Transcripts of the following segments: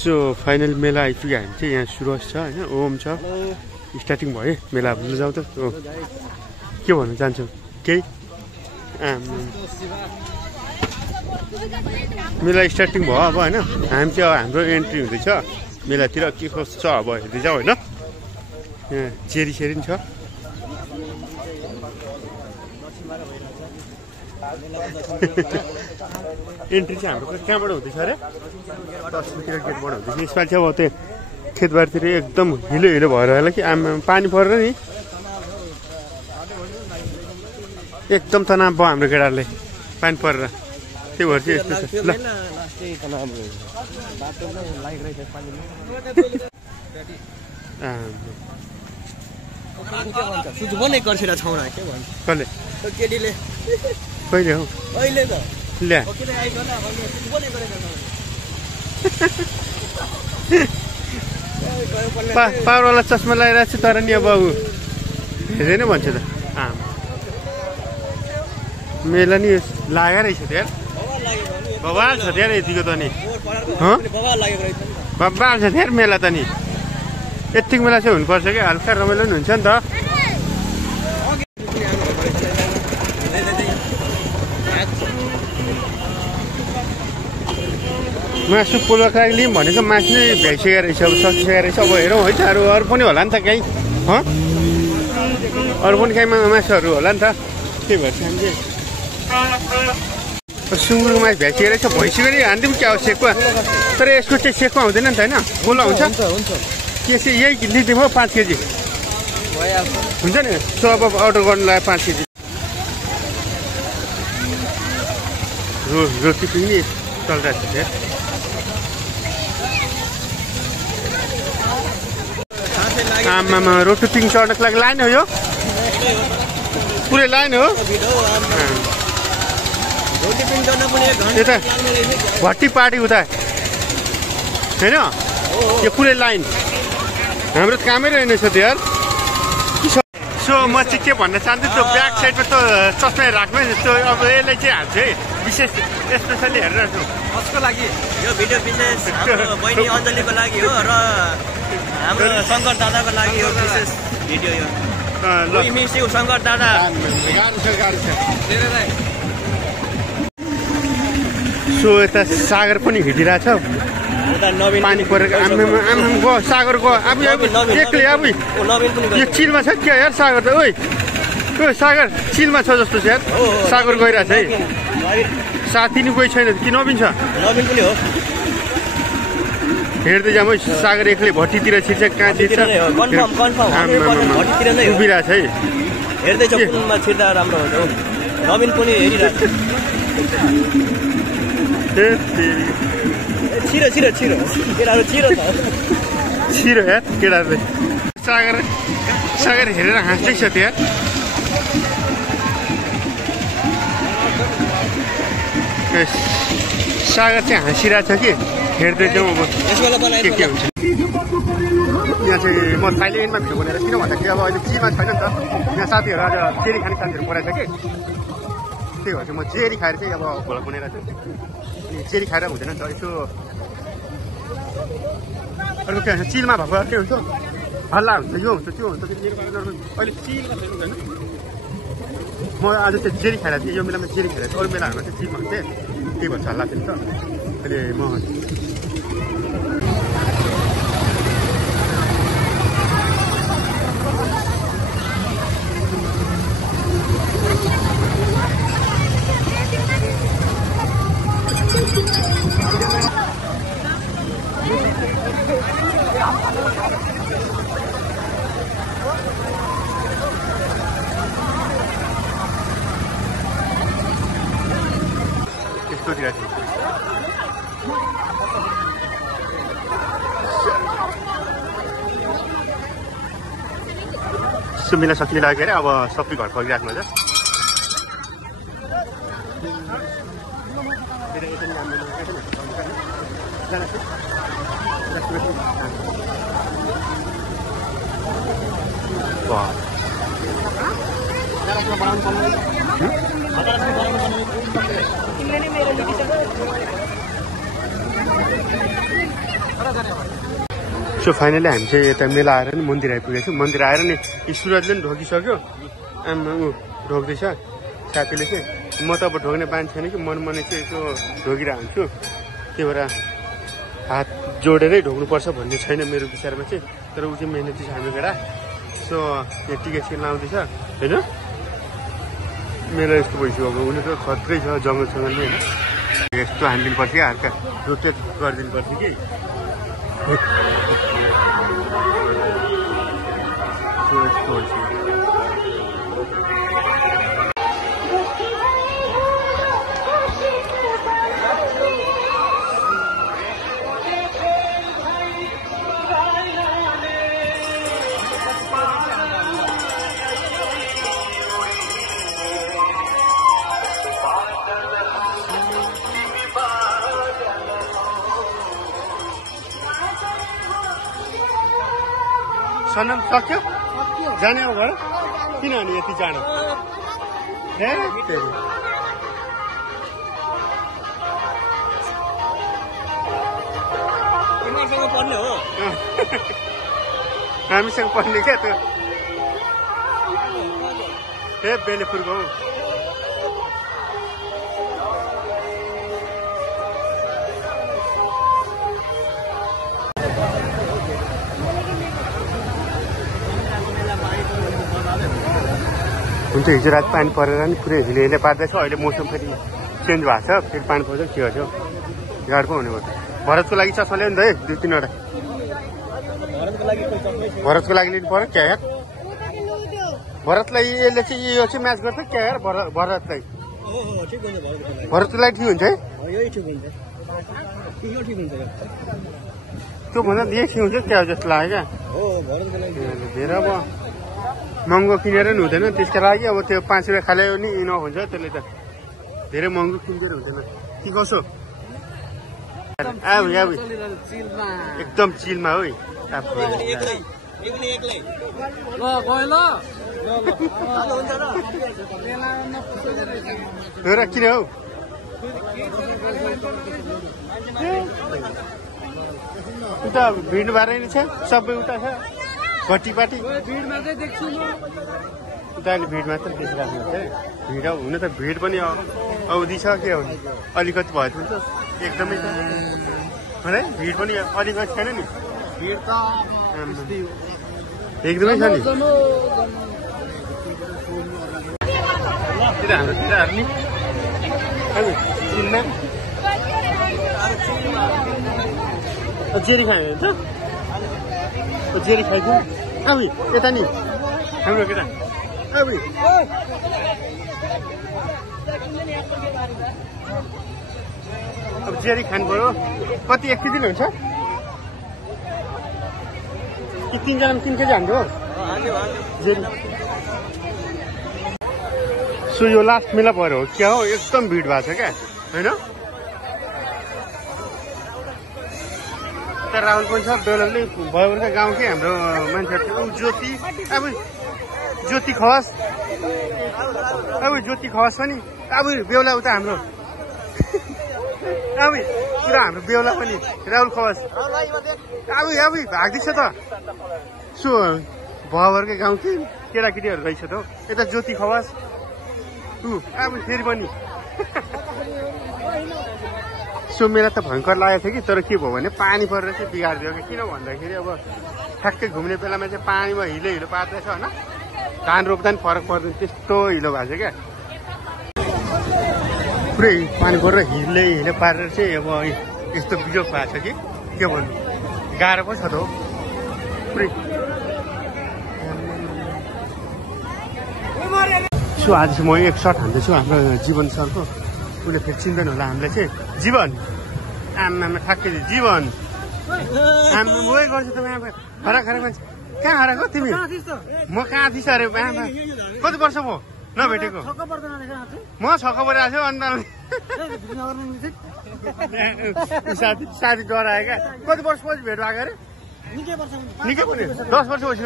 so final मेला आइपुग्यो हामी चाहिँ यहाँ सुरज छ होइन ओम छ स्टार्टिङ भयो मेला बुझ्नु जाउँ त के भन्नु चाहन्छौ केही मेला स्टार्टिङ भयो अब होइन हामी चाहिँ हाम्रो एन्ट्री हुँदैछ मेलातिर के कस्तो छ अब हेर्दै जाऊ होइन यहाँ चेरी सेरी पनि छ एन्ट्री चाहिँ हाम्रो कहाँबाट हुँदैछ अरे 10 गेटबाट हुँदैछ यसपालि चाहिँ अब त्यो खेतबारीतिर एकदम हिलो हिलो भएर होला कि आमा पानी परेर नि एकदम तनाव भयो हाम्रो केटाहरूले पानी परेर त्यही भएर चाहिँ यस्तो छ ल कहिले हौ ल्या पावरवाला चस्मा लगाइरहेको छु तर नि अब हेर्दैन भन्छ त मेला नि लागेर रहेछ त यार बवाल छ यार यतिको त नि बवाल छ यार मेला त नि यतिको मेला चाहिँ हुनुपर्छ क्या हल्का रमाइलो पनि हुन्छ नि त मासु पोल्वाको लागि लिउँ भनेको मासु नै भ्याइसकेको रहेछ अब सकिसकेको रहेछ अब हेरौँ है त अरू पनि होला नि त कहीँ अरू पनि कहीँ मासुहरू होला नि त त्यही भएर चाहिँ हामी चाहिँ सुँगुरको मासु भ्याइसकेको रहेछ भइसक्यो नि हानिदिउँ क्या अब सेकुवा तर यसको चाहिँ सेकुवा हुँदैन नि त होइन पोल्वा हुन्छ के चाहिँ यही लिइदिउँ हो 5 केजी हुन्छ नि सो अब अर्डर गर्नु लाग्यो 5 केजी रोटी पनि चलिरहेको छ आमामा रोटी पिङ चढ्नको लागि लाइन हो यो पुरै लाइन हो यता भट्टी पार्टी उता होइन यो पुरै लाइन हाम्रो त कामै रहेनछ त्यो यार सो म चाहिँ के भन्न चाहन्छु त्यो ब्याक साइडमा त चस्मा राख्नु त्यो अब यसलाई चाहिँ हाल्छु है विशेष स्पेसली हेरेर छु कसको लागि यो भिडियो विशेष हाम्रो बहिनी अञ्जलीको लागि हो र हाम्रो शङ्कर दादाको लागि हो विशेष भिडियो यो मिस यु शङ्कर दादा गाह्रो छ सो यता सागर पनि हिँडिरहेछ पानी परेको आमामा सागरको अब एक्लै अब यो चिलमा छ क्या यार सागर त ओइ सागर चिलमा छ जस्तो छ यार सागर गइरहेछ है साथी नि कोही छैन कि नवीन छ नवीन पनि हो हेर्दै जाम है सागर एक्लै भट्टीतिर छिर्छ कहाँ छिर्छ उभिरहेछ है हेर्दै जाउँ छिर्दा राम्रो हुन्छ नवीन पनि हेरिरहेछ छिरो छिरो छिरो केटाहरू छिरो छ छिरो यार केटाहरूले सागर हेरेर हाँस्दैछ त्यो यार सागर चाहिँ हाँसिरहेछ कि हेर्दै जाउँ अब के हुन्छ यहाँ चाहिँ म थाइल्यान्डमा भिडियो बनाएर किन भन्दाखेरि अब अहिले चिमा छैन नि त यहाँ साथीहरू आज चेरी खाने साथीहरू परेको छ कि त्यही भएर चाहिँ म चेरी खाएर चाहिँ अब भोला बनाइरहेको छु अनि चेरी खाएर हुँदैन नि त यसो अर्को के भन्छ चिलमा भएको के हुन्छ हल्ला हुन्छ यो हुन्छ त्यो हुन्छ अहिले चिलमा छैन हुँदैन म आज चाहिँ चेरी खाएर थिएँ यो बेलामा चेरी खाएर अरू बेलाहरूमा चाहिँ चिलमा थिएँ त्यही भन्छ हल्ला थियो नि त अहिले म सुमिला सकिने लाग्यो अरे अब सबै घर फर्किराख्नु छ सो फाइनली हामी चाहिँ यता मेला आएर नि मन्दिर आइपुगेको छु मन्दिर आएर नि सुरजले पनि ढोकिसक्यो आमा ऊ ढोक्दैछ साथीले चाहिँ म त अब ढोक्ने बानी छैन कि मनै चाहिँ यसो ढोकिरहन्छु त्यही भएर हात जोडेरै ढोक्नुपर्छ भन्ने छैन मेरो विचारमा चाहिँ तर ऊ चाहिँ मेहनती छ हाम्रो केटा सो यहाँ टिकट सिकेट लाउँदैछ होइन मेला यस्तो भइसक्यो अब उसले त खत्रै छ जङ्गलसँगल नै होइन यस्तो हानिदिनुपर्छ कि हातका रोटेट गरिदिनुपर्छ कि यस्तो भइसक्यो सनम सक्यो जाने हो घर किन अनि यति जानु हामीसँग पढ्ने क्या त्यो हे बेलेपुरको हो हुन्छ हिजो रात पानी परेर नि पुरै हिले पार्दैछ अहिले मौसम फेरि चेन्ज भएको छ फेरि पानी पर्छ के गर्छ गाड पो हुने भयो भरतको लागि चस्मा ल्यायो नि त है 2-3 वटा भरतको लागि लिनु पर्यो क्या यार भरतलाई यसले चाहिँ यो चाहिँ म्याच गर्छ क्या यार भरतलाई भरतको लागि ठिक हुन्छ है त्यो भन्दा यही ठिक हुन्छ क्या जस्तो लाग्यो क्या धेरै अब महँगो किनेर नि हुँदैन त्यसका लागि अब त्यो 5 रुपियाँ खाल्यो नि इनफ हुन्छ त्यसले त धेरै महँगो किनेर हुँदैन के कसो एकदम चिलमा हो किन हौ उता भिड भएर नि छ सबै उता छ घटीपाटी भिडमा चाहिँ देख्छु म उता अहिले भिड मात्र देखिरहेको हुन्छ भिड हुन त भिड पनि अवधि छ के हो अलिकति भयो भने त एकदमै छ है भिड पनि अलिकति छैन नि भिड त एकदमै छ नि हाम्रो पिताहरू नि जेरी खायो त जेरी खाइदिउँ अब यता नि हाम्रो केटा अब जेरी खानु पर्यो कति 1 केजी हुन्छ कि 3 जना 3 केजी हान्थ्यो जेरी सो यो लास्ट मेला पऱ्यो हो क्या हो एकदम भिड भएको छ क्या होइन राहुल पनि छ बेलुलै भयो गाउँकै हाम्रो मान्छेहरू ज्योति अब ज्योति खवास ज्योति खवास पनि अब बेहुला उता हाम्रो अब पुरा हाम्रो बेहुला पनि राहुल खवास अब भाग्दैछ त सो भरकै गाउँकै केटाकेटीहरू रहेछ त यता ज्योति खवास अब फेरि पनि सो मेला त भयङ्कर लागेको थियो कि तर के भयो भने पानी परेर चाहिँ बिगारिदियो कि किन भन्दाखेरि अब ठ्याक्कै घुम्ने बेलामा चाहिँ पानीमा हिलो पार्दैछ होइन धान रोप्दा पनि फरक पर्दैन त्यस्तो हिलो भएको छ क्या पुरै पानी परेर हिलो पारेर चाहिँ अब यस्तो बिजोग भएको छ कि के भन्नु गाह्रो पो छ त हो पुरै सो आज चाहिँ म एक सर्ट हान्दैछु हाम्रो जीवन सरको उसले फेरि चिन्दैन होला हामीलाई चाहिँ जीवन आमामा ठ्याक्कै जीवन आमा मोै गर्छ त खरा मान्छे कहाँ हराएको तिमी म कहाँ थिइस् अरे आमा कति वर्ष भयो नभेटेको म 6 बजे आएको अन्त साथी डरायो क्या कति वर्षपछि भेट भएको अरे निकै पनि 10 वर्ष पछि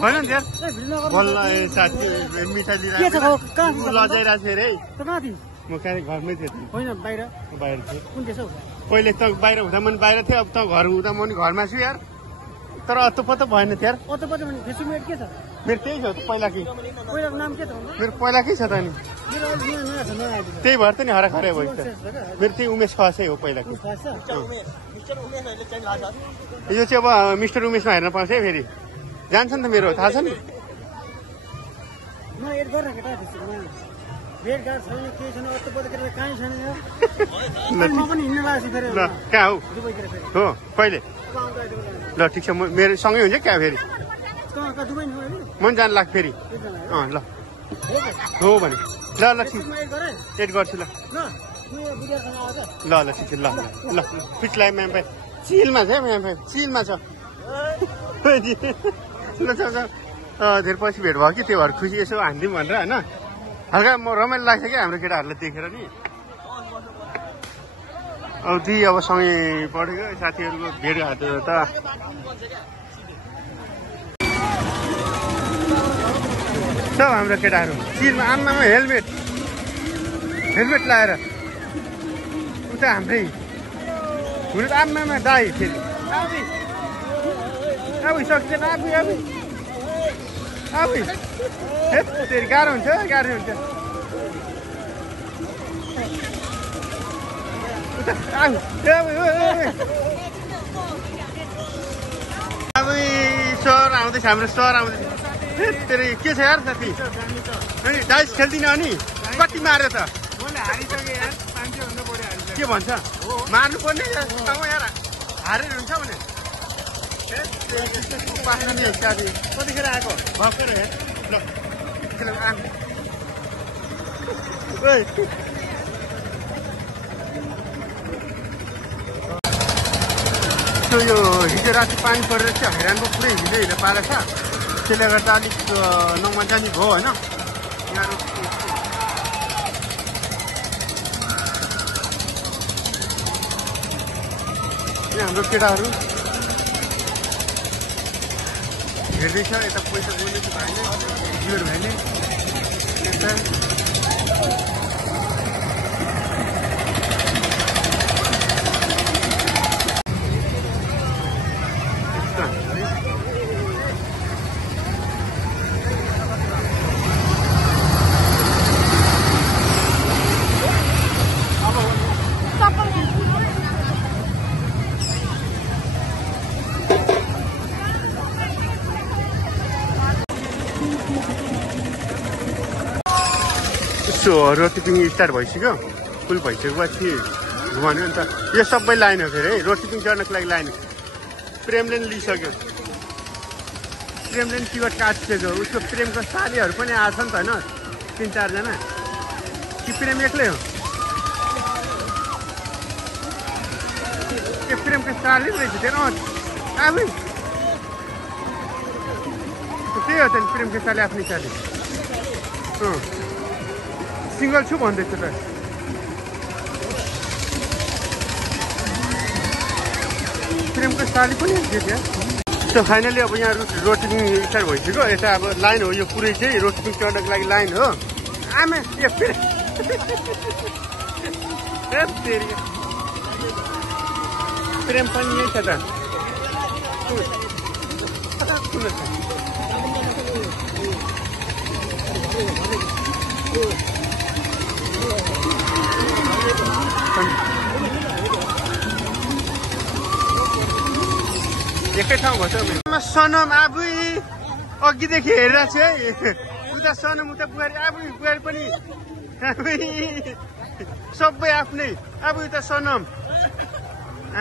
होइन नि त्यहाँ बल्ल साथी मिठाई लिएर लजाइरहेको थिएँ अरे म कहाँ घरमै थिएँ होइन बाहिर थिएँ कुन पहिले त बाहिर हुँदा मन बाहिर थियो अब त घर हुँदा म घरमा छु यार तर अत्तो भएन थियो यार अत्तो भने फेसबुक के छ मेरो त्यही छ त पहिलाकै पहिलाको नाम के छ मेरो पहिलाकै छ त नि त्यही भएर त नि हराखरै भयो त मेरो त्यही उमेश खसै हो पहिलाको यो चाहिँ अब मिस्टर उमेशमा हेर्न पाउँछ है फेरि जान्छ नि त मेरो थाहा छ नि ल कहाँ हो कहिले ल ठिक छ मेरो सँगै हुन्छ क्या फेरि म पनि जानु लाग्छ फेरि ल हो भने ल ल ठिक एड गर्छु ल ल ल ठिक छ ल ल पिछलाई म्याम भाइ चिलमा छ है म्याम भाइ चिलमा छ ल धेरै पछि भेट भयो कि त्यो भएर खुसी यसो हानिदिउँ भनेर होइन हल्का म रमाइलो लाग्छ क्या हाम्रो केटाहरूलाई देखेर नि अब त्यही अब सँगै पढेको साथीहरूको भेटघाट त सब हाम्रो केटाहरू चिरमा आम्मामा हेलमेट लगाएर उता हाम्रै हुनु त आम्मामा दाई फेरि अब सकिँदैन अब फेरि गाह्रो हुन्छ अब सर आउँदैछ हाम्रो सर आउँदैछ के छ यार साथी अनि डाइस खेल्दिनँ अनि कति मार्यो त के भन्छ मार्नु पर्ने यार हारेर हुन्छ भने साथी कतिखेर आएको भर्खर ल यो हिजो राति पानी परेर चाहिँ हैरानको पुरै हिजो पारेको छ त्यसले गर्दा अलिक नमजानी भयो होइन यहाँ हाम्रो केटाहरू हेर्दैछ यता पैसा बोल्दैछ भाइले भिड भाइले यता रोटी पिङ स्टार्ट भइसक्यो फुल भइसकेपछि घुमाउने अन्त यो सबै लाइन हो फेरि है रोटी पिङ चढ्नको लागि लाइन प्रेमले लिइसक्यो प्रेमले टिकट काटिसक्यो उसको प्रेमको सालीहरू पनि आएको छ नि त होइन 3-4 जना कि प्रेम एक्लै हो त्यो प्रेमको साली रहेछ त्यो आफै त्यही हो त नि प्रेमको साली आफ्नै साली सिंगल छु भन्दैछ त प्रेमको साली पनि त्यो फाइनली अब यहाँ रोटी पिङ स्टार्ट भइसक्यो यता अब लाइन हो यो पुरै चाहिँ रोटी पिङ चढ्नको लागि लाइन हो आमा यो प्रेम पनि यही छ त एकै ठाउँ भन्छ सनम आफै अघिदेखि हेरिरहेको छु है उता सनम उता बुहारी आफै बुहारी पनि सबै आफ्नै अब उता सनम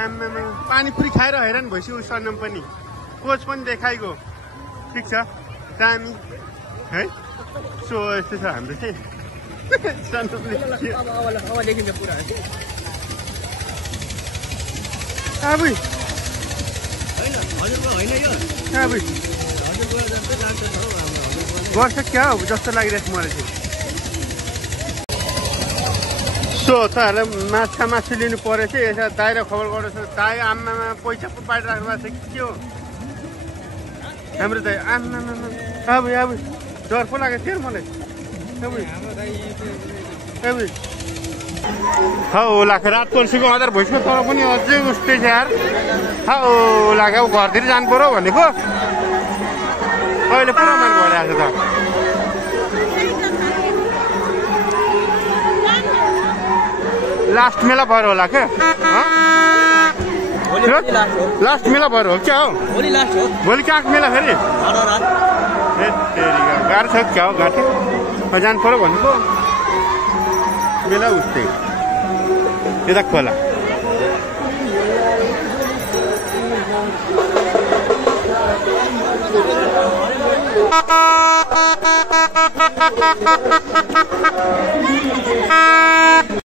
आमामा पानीपुरी खाएर हैरान भइसक्यो सनम पनि कोच पनि देखाइगयो ठिक छ दामी है सो यस्तो छ हाम्रो चाहिँ सनमले आफै गर्छ क्या हो जस्तो लागिरहेको मलाई चाहिँ सो तपाईँहरूलाई माछा लिनु पऱ्यो चाहिँ यता दाइर खबर गर्दैछ दाइ आमामा पैसा पो बाँडिराख्नु भएको छ के हो हाम्रो दाइ आमामा अब डर पो लागेको थियो मलाई हौ लाखे रात पर्सीको अदर भइसक्यो तर पनि अझै उस्तै छ यार हौ लाखे अब घरतिर जानु पर्यो भनेको अहिले पुरा मन भइरहेको छ त लास्ट मेला भएर होला क्या लास्ट मेला भएर हो क्या हो भोलि कहाँ मेला फेरि गाह्रो छ क्या हो घाँटी जानु पर्यो भनेको मेला उस्तै यता खोला